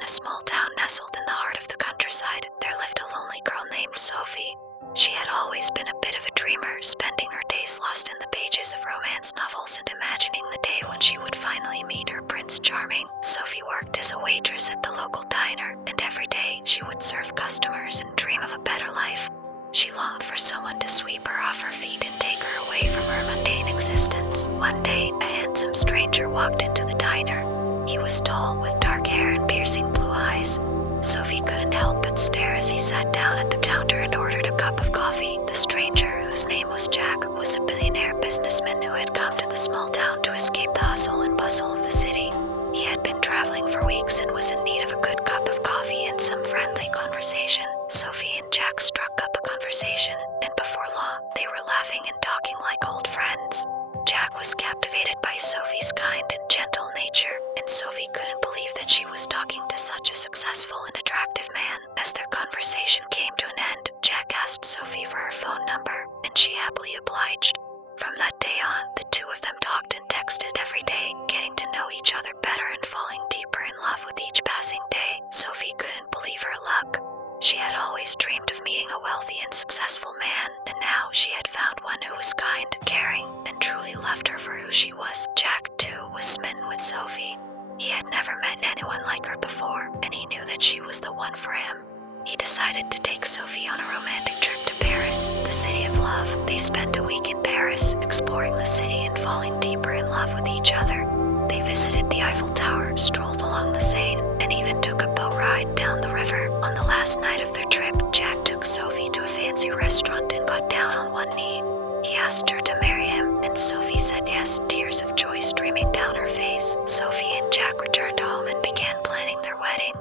In a small town nestled in the heart of the countryside, there lived a lonely girl named Sophie. She had always been a bit of a dreamer, spending her days lost in the pages of romance novels and imagining the day when she would finally meet her Prince Charming. Sophie worked as a waitress at the local diner, and every day she would serve customers and dream of a better life. She longed for someone to sweep her off her feet and take her away from her mundane existence. One day, a handsome stranger walked into the diner. He was tall, with dark hair and piercing blue eyes. Sophie couldn't help but stare as he sat down at the counter and ordered a cup of coffee. The stranger, whose name was Jack, was a billionaire businessman who had come to the small town to escape the hustle and bustle of the city. He had been traveling for weeks and was in need of a good cup of coffee and some friendly conversation. Sophie and Jack struck up a conversation, and before long, they were laughing and talking like old friends. Jack was captivated by Sophie's kind and gentle nature, and Sophie couldn't believe that she was talking to such a successful and attractive man. As their conversation came to an end, Jack asked Sophie for her phone number, and she happily obliged. From that day on, the two of them talked and texted every day, getting to know each other better and falling deeper in love with each passing day. Sophie couldn't believe her luck. She had always dreamed of meeting a wealthy and successful man, and now she had found one who was kind, caring, and truly loved her for who she was. Jack, too, was smitten with Sophie. He had never met anyone like her before, and he knew that she was the one for him. He decided to take Sophie on a romantic trip to Paris, the city of love. They spent a week in Paris, exploring the city and falling deeper in love with each other. They visited the Eiffel Tower, strolled along the Seine, and even took a boat ride down the river. On the last night of their trip, Jack took Sophie to a fancy restaurant and got down on one knee. He asked her to marry him, and Sophie said yes, tears of joy streaming down her face. Sophie and Jack returned home and began planning their wedding.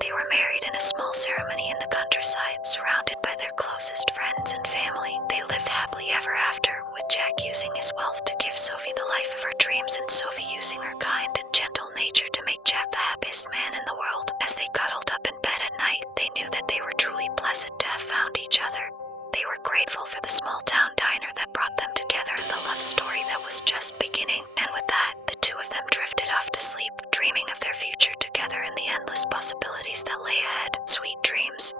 They were married in a small ceremony in the countryside, surrounded by their closest friends and family. They lived happily ever after, with Jack using his wealth to give Sophie the life of her dreams, and Sophie using her kind and gentle nature to make Jack the happiest man in the world. As they cuddled up in bed at night, they knew that they were truly blessed to have found each other. They were grateful for the small town diner that brought them together and the love story that was just beginning. And with that, the two of them drifted off to sleep, dreaming of their future together and the endless possibilities that lay ahead. Sweet dreams.